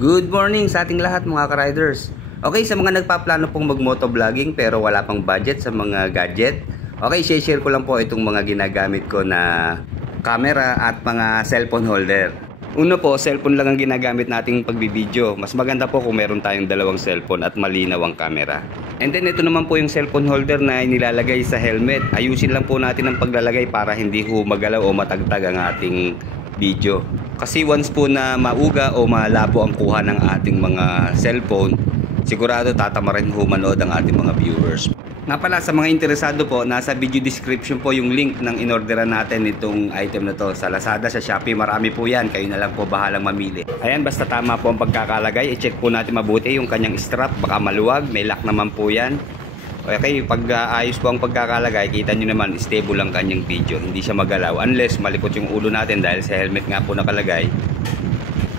Good morning sa ating lahat mga ka-riders. Okay, sa mga nagpaplano pong mag-motovlogging pero wala pang budget sa mga gadget, okay, share ko lang po itong mga ginagamit ko na camera at mga cellphone holder. Una po, cellphone lang ang ginagamit nating pagbibideo. Mas maganda po kung meron tayong dalawang cellphone at malinaw ang camera. And then ito naman po yung cellphone holder na nilalagay sa helmet. Ayusin lang po natin ang paglalagay para hindi ho magalaw o matagtag ang ating video. Kasi once po na mauga o malabo ang kuha ng ating mga cellphone, sigurado tatamarin ho manood ang ating mga viewers. Nga pala, sa mga interesado po, nasa video description po yung link ng inorderan natin itong item na to. Sa Lazada, sa Shopee, marami po yan. Kayo na lang po bahalang mamili. Ayan, basta tama po ang pagkakalagay. I-check po natin mabuti yung kanyang strap. Baka maluwag, may lock naman po yan. Okay, pag ayos po ang pagkakalagay, kita nyo naman stable ang kanyang video, hindi siya magalaw unless malikot yung ulo natin dahil sa helmet nga po nakalagay.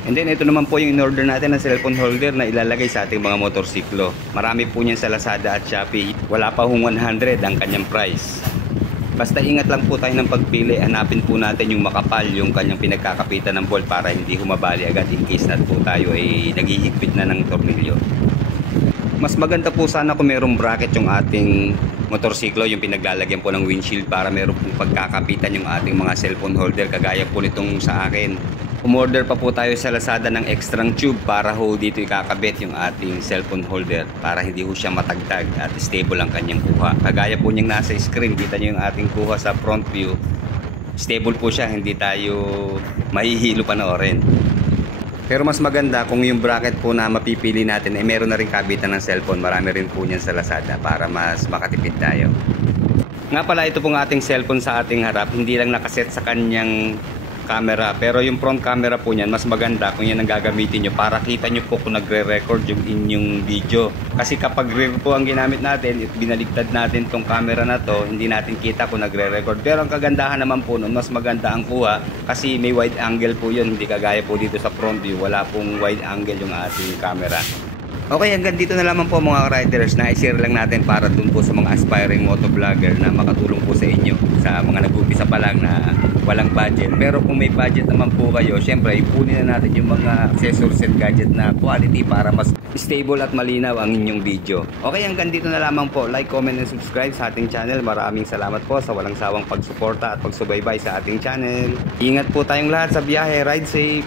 And then ito naman po yung in-order natin na cellphone holder na ilalagay sa ating mga motorsiklo. Marami po niyan sa Lazada at Shopee. Wala pa hong 100 ang kanyang price. Basta ingat lang po tayo ng pagpili. Hanapin po natin yung makapal, yung kanyang pinagkakapitan ng bolt para hindi humabali agad in case na po tayo ay naghihigpit na ng tornilyo. Mas maganda po sana kung merong bracket yung ating motorsiklo, yung pinaglalagyan po ng windshield para meron pong pagkakapitan yung ating mga cellphone holder kagaya po nitong sa akin. Umorder pa po tayo sa Lazada ng extra tube para ho dito ikakabit yung ating cellphone holder para hindi ho siya matagtag at stable ang kanyang kuha. Kagaya po niyang nasa screen, kita niyo yung ating kuha sa front view. Stable po siya, hindi tayo mahihilo panoorin. Pero mas maganda kung yung bracket po na mapipili natin ay meron na rin kabitan ng cellphone. Marami rin po niyan sa Lazada para mas makatipid tayo. Nga pala, ito pong ating cellphone sa ating harap, hindi lang nakaset sa kanyang camera. Pero yung front camera po niyan, mas maganda kung yan ang gagamitin nyo para kita nyo po kung nagre-record yung inyong video. Kasi kapag rear po ang ginamit natin, binaligtad natin tong camera na to, hindi natin kita kung nagre-record. Pero ang kagandahan naman po nun, mas maganda ang kuha kasi may wide angle po yun. Hindi kagaya po dito sa front view, wala pong wide angle yung ating camera. Okay, hanggang dito na lamang po mga riders, na i-share lang natin para dun po sa mga aspiring motovlogger na makatulong po sa inyo, sa mga nag-umpisa pa lang na walang budget. Pero kung may budget naman po kayo, syempre ipunin na natin yung mga accessories and gadget na quality para mas stable at malinaw ang inyong video. Okay, hanggang dito na lamang po. Like, comment, and subscribe sa ating channel. Maraming salamat po sa walang sawang pagsuporta at pagsubaybay sa ating channel. Ingat po tayong lahat sa biyahe. Ride safe!